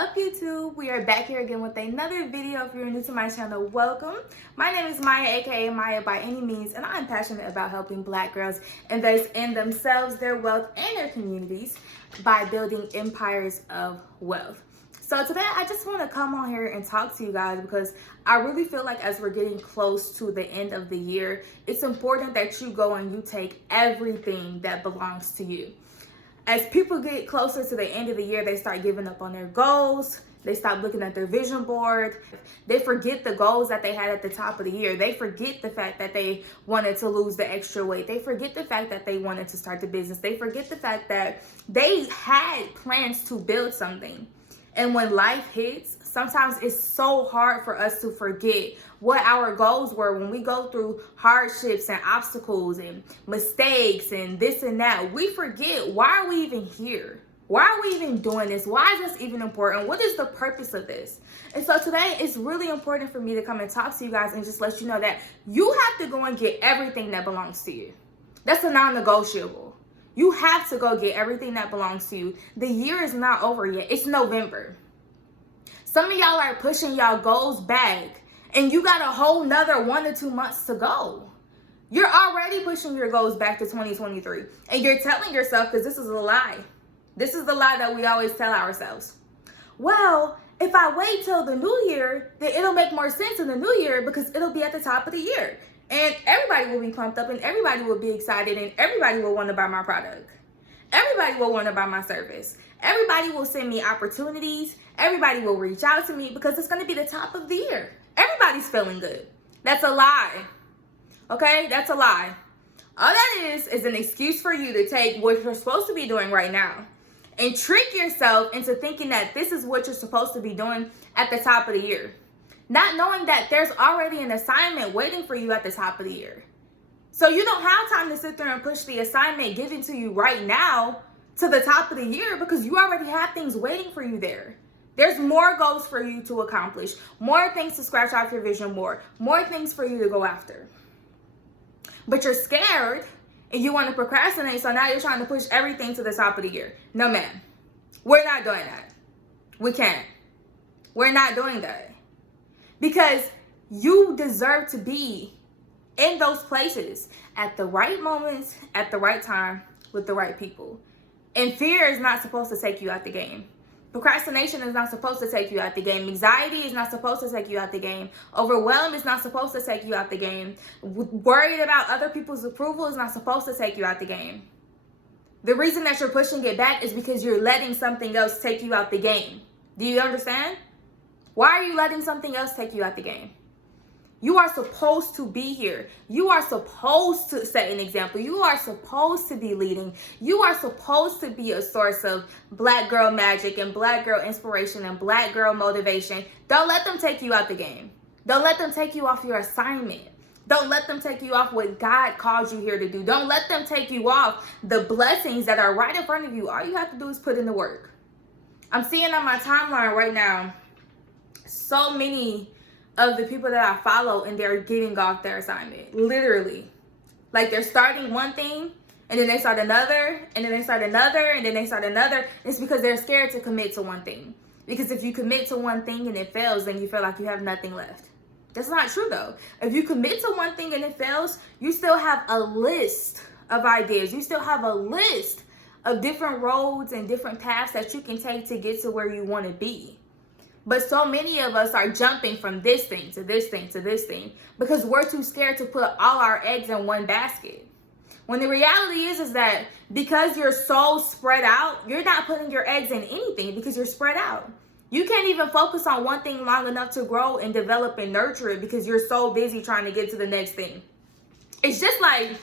up, YouTube? We are back here again with another video. If you're new to my channel, welcome. My name is Maya, aka Maya by any means, and I'm passionate about helping Black girls invest in themselves, their wealth, and their communities by building empires of wealth. So today I just want to come on here and talk to you guys because I really feel like as we're getting close to the end of the year, it's important that you go and you take everything that belongs to you. As people get closer to the end of the year, they start giving up on their goals. They stop looking at their vision board. They forget the goals that they had at the top of the year. They forget the fact that they wanted to lose the extra weight. They forget the fact that they wanted to start the business. They forget the fact that they had plans to build something. And when life hits, sometimes it's so hard for us to forget what our goals were when we go through hardships and obstacles and mistakes and this and that. We forget, why are we even here? Why are we even doing this? Why is this even important? What is the purpose of this? And so today it's really important for me to come and talk to you guys and just let you know that you have to go and get everything that belongs to you. That's a non-negotiable. You have to go get everything that belongs to you. The year is not over yet. It's November. Some of y'all are pushing y'all goals back and you got a whole nother 1 to 2 months to go. You're already pushing your goals back to 2023 and you're telling yourself, because this is a lie. This is the lie that we always tell ourselves. Well, if I wait till the new year, then it'll make more sense in the new year because it'll be at the top of the year. And everybody will be pumped up and everybody will be excited and everybody will want to buy my product. Everybody will want to buy my service. Everybody will send me opportunities. Everybody will reach out to me because it's going to be the top of the year. Everybody's feeling good. That's a lie. Okay? That's a lie. All that is an excuse for you to take what you're supposed to be doing right now and trick yourself into thinking that this is what you're supposed to be doing at the top of the year. Not knowing that there's already an assignment waiting for you at the top of the year. So you don't have time to sit there and push the assignment given to you right now to the top of the year because you already have things waiting for you there. There's more goals for you to accomplish, more things to scratch off your vision board, more things for you to go after. But you're scared and you want to procrastinate, so now you're trying to push everything to the top of the year. No, ma'am. We're not doing that. We can't. We're not doing that. Because you deserve to be in those places at the right moments, at the right time, with the right people. And fear is not supposed to take you out the game. Procrastination is not supposed to take you out the game. Anxiety is not supposed to take you out the game. Overwhelm is not supposed to take you out the game. Worried about other people's approval is not supposed to take you out the game. The reason that you're pushing it back is because you're letting something else take you out the game. Do you understand? Why are you letting something else take you out the game? You are supposed to be here. You are supposed to set an example. You are supposed to be leading. You are supposed to be a source of Black girl magic and Black girl inspiration and Black girl motivation. Don't let them take you out the game. Don't let them take you off your assignment. Don't let them take you off what God called you here to do. Don't let them take you off the blessings that are right in front of you. All you have to do is put in the work. I'm seeing on my timeline right now so many of the people that I follow and they're getting off their assignment. Literally. Like they're starting one thing and then they start another and then they start another and then they start another. It's because they're scared to commit to one thing. Because if you commit to one thing and it fails, then you feel like you have nothing left. That's not true though. If you commit to one thing and it fails, you still have a list of ideas. You still have a list of different roads and different paths that you can take to get to where you want to be. But so many of us are jumping from this thing to this thing to this thing because we're too scared to put all our eggs in one basket. When the reality is that because you're so spread out, you're not putting your eggs in anything because you're spread out. You can't even focus on one thing long enough to grow and develop and nurture it because you're so busy trying to get to the next thing. It's just like,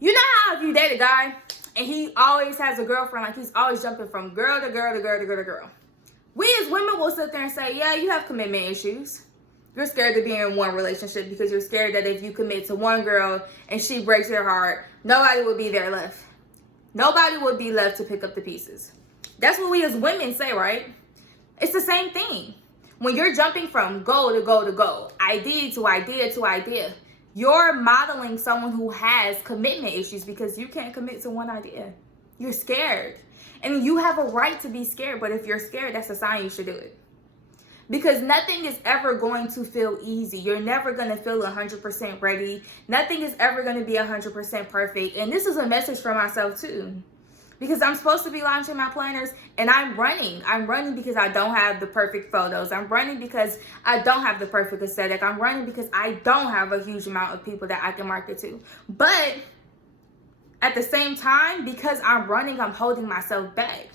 you know how if you date a guy and he always has a girlfriend, like he's always jumping from girl to girl to girl to girl to girl. We as women will sit there and say, yeah, you have commitment issues. You're scared to be in one relationship because you're scared that if you commit to one girl and she breaks your heart, nobody will be there left. Nobody will be left to pick up the pieces. That's what we as women say, right? It's the same thing. When you're jumping from goal to goal to goal, idea to idea to idea, you're modeling someone who has commitment issues because you can't commit to one idea. You're scared. And you have a right to be scared, but if you're scared, that's a sign you should do it. Because nothing is ever going to feel easy. You're never going to feel 100% ready. Nothing is ever going to be 100% perfect. And this is a message for myself too. Because I'm supposed to be launching my planners and I'm running. I'm running because I don't have the perfect photos. I'm running because I don't have the perfect aesthetic. I'm running because I don't have a huge amount of people that I can market to. But at the same time, because I'm running, I'm holding myself back.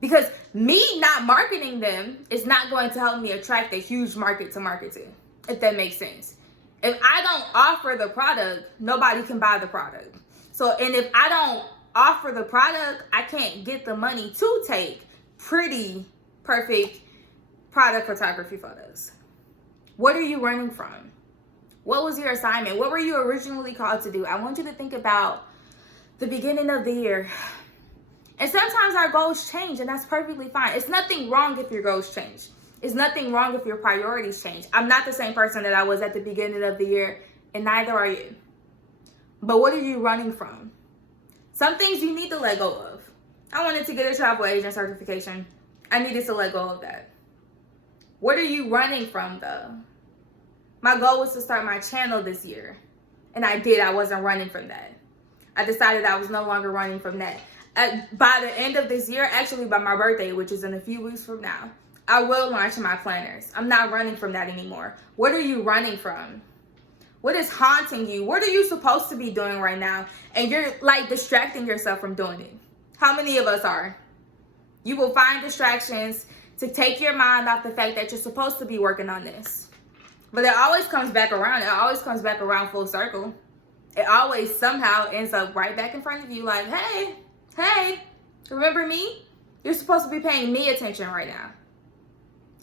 Because me not marketing them is not going to help me attract a huge market to market to, if that makes sense. If I don't offer the product, nobody can buy the product. So, and if I don't offer the product, I can't get the money to take pretty, perfect product photography photos. What are you running from? What was your assignment? What were you originally called to do? I want you to think about the beginning of the year. And sometimes our goals change, and that's perfectly fine. It's nothing wrong if your goals change. It's nothing wrong if your priorities change. I'm not the same person that I was at the beginning of the year, and neither are you. But what are you running from? Some things you need to let go of. I wanted to get a travel agent certification. I needed to let go of that. What are you running from though? My goal was to start my channel this year. And I did. I wasn't running from that. I decided I was no longer running from that. By the end of this year, actually by my birthday, which is in a few weeks from now, I will launch my planners. I'm not running from that anymore. What are you running from? What is haunting you? What are you supposed to be doing right now? And you're like distracting yourself from doing it. How many of us are? You will find distractions to take your mind off the fact that you're supposed to be working on this. But it always comes back around. It always comes back around full circle. It always somehow ends up right back in front of you like, hey, remember me? You're supposed to be paying me attention right now.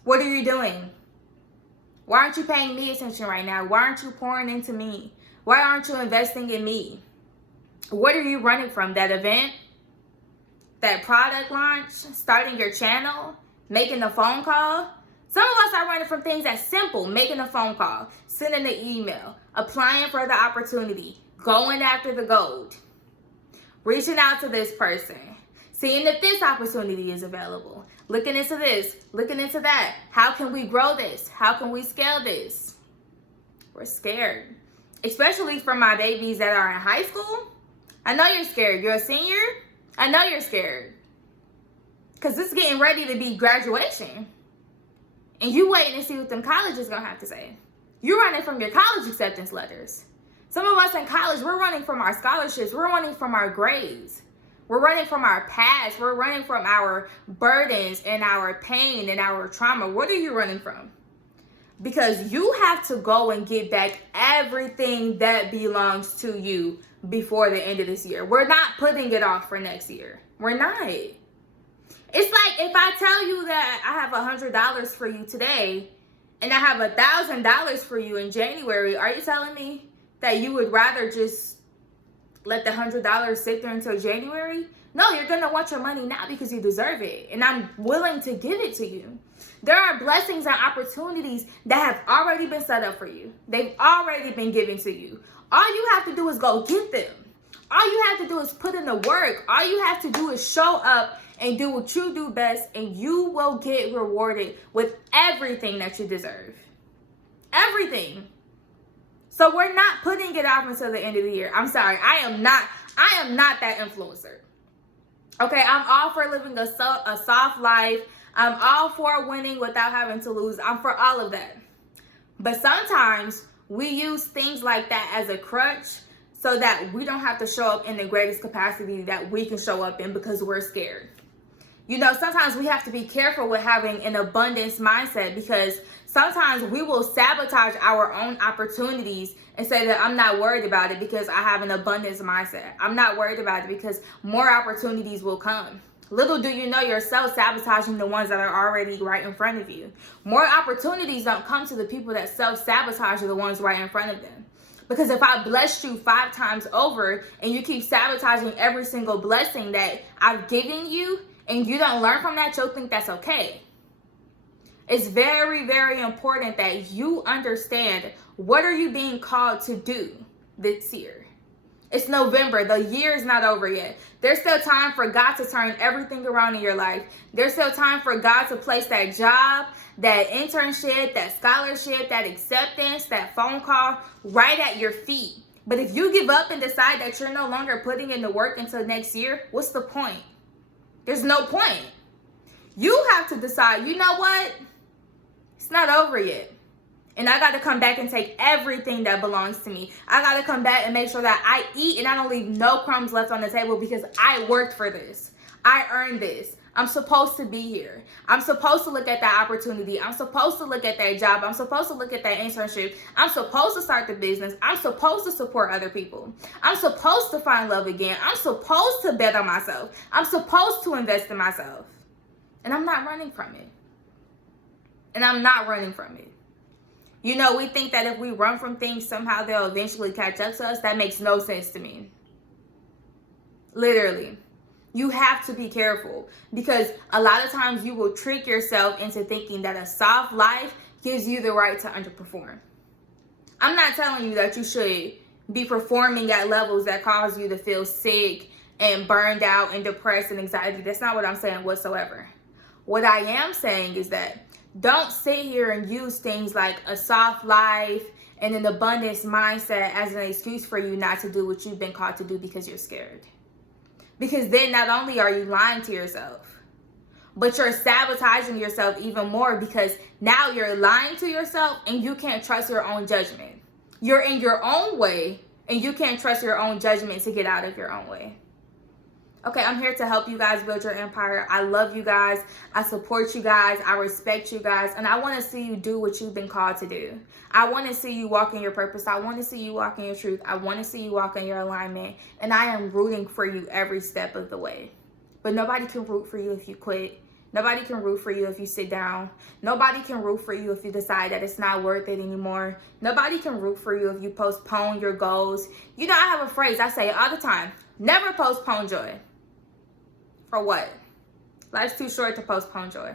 What are you doing? Why aren't you paying me attention right now? Why aren't you pouring into me? Why aren't you investing in me? What are you running from? That event? That product launch? Starting your channel? Making a phone call? Some of us are running from things that's simple. Making a phone call, sending an email, applying for the opportunity, going after the gold, reaching out to this person, seeing if this opportunity is available, looking into this, looking into that. How can we grow this? How can we scale this? We're scared, especially for my babies that are in high school. I know you're scared. You're a senior. I know you're scared because it's getting ready to be graduation. And you waiting to see what them colleges gonna have to say. You're running from your college acceptance letters. Some of us in college, we're running from our scholarships. We're running from our grades. We're running from our past. We're running from our burdens and our pain and our trauma. What are you running from? Because you have to go and get back everything that belongs to you before the end of this year. We're not putting it off for next year. We're not. It's like if I tell you that I have $100 for you today and I have $1,000 for you in January, are you telling me that you would rather just let the $100 sit there until January? No, you're going to want your money now because you deserve it. And I'm willing to give it to you. There are blessings and opportunities that have already been set up for you. They've already been given to you. All you have to do is go get them. All you have to do is put in the work. All you have to do is show up and do what you do best, and you will get rewarded with everything that you deserve. Everything. So we're not putting it off until the end of the year. I'm sorry. I am not that influencer. Okay, I'm all for living a soft life. I'm all for winning without having to lose. I'm for all of that. But sometimes we use things like that as a crutch so that we don't have to show up in the greatest capacity that we can show up in because we're scared. You know, sometimes we have to be careful with having an abundance mindset because sometimes we will sabotage our own opportunities and say that I'm not worried about it because I have an abundance mindset. I'm not worried about it because more opportunities will come. Little do you know, you're self-sabotaging the ones that are already right in front of you. More opportunities don't come to the people that self-sabotage the ones right in front of them. Because if I blessed you 5 times over and you keep sabotaging every single blessing that I've given you, and you don't learn from that, you'll think that's okay. It's very, very important that you understand what are you being called to do this year. It's November. The year is not over yet. There's still time for God to turn everything around in your life. There's still time for God to place that job, that internship, that scholarship, that acceptance, that phone call right at your feet. But if you give up and decide that you're no longer putting in the work until next year, what's the point? There's no point. You have to decide, you know what? It's not over yet. And I got to come back and take everything that belongs to me. I got to come back and make sure that I eat and I don't leave no crumbs left on the table because I worked for this. I earned this. I'm supposed to be here. I'm supposed to look at that opportunity. I'm supposed to look at that job. I'm supposed to look at that internship. I'm supposed to start the business. I'm supposed to support other people. I'm supposed to find love again. I'm supposed to bet on myself. I'm supposed to invest in myself. And I'm not running from it. And I'm not running from it. You know, we think that if we run from things, somehow they'll eventually catch up to us. That makes no sense to me. Literally. You have to be careful because a lot of times you will trick yourself into thinking that a soft life gives you the right to underperform. I'm not telling you that you should be performing at levels that cause you to feel sick and burned out and depressed and anxiety. That's not what I'm saying whatsoever. What I am saying is that don't sit here and use things like a soft life and an abundance mindset as an excuse for you not to do what you've been called to do because you're scared. Because then not only are you lying to yourself, but you're sabotaging yourself even more because now you're lying to yourself and you can't trust your own judgment. You're in your own way and you can't trust your own judgment to get out of your own way. Okay, I'm here to help you guys build your empire. I love you guys. I support you guys. I respect you guys. And I want to see you do what you've been called to do. I want to see you walk in your purpose. I want to see you walk in your truth. I want to see you walk in your alignment. And I am rooting for you every step of the way. But nobody can root for you if you quit. Nobody can root for you if you sit down. Nobody can root for you if you decide that it's not worth it anymore. Nobody can root for you if you postpone your goals. You know, I have a phrase I say all the time. Never postpone joy. For what? Life's too short to postpone joy.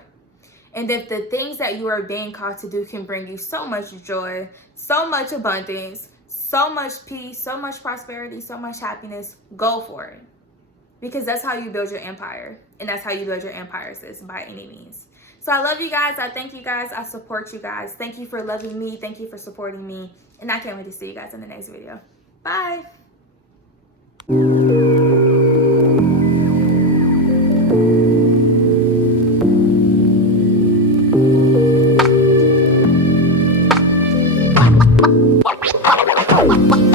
And if the things that you are being called to do can bring you so much joy, so much abundance, so much peace, so much prosperity, so much happiness, go for it. Because that's how you build your empire. And that's how you build your empire, sis, by any means. So I love you guys. I thank you guys. I support you guys. Thank you for loving me. Thank you for supporting me. And I can't wait to see you guys in the next video. Bye. What?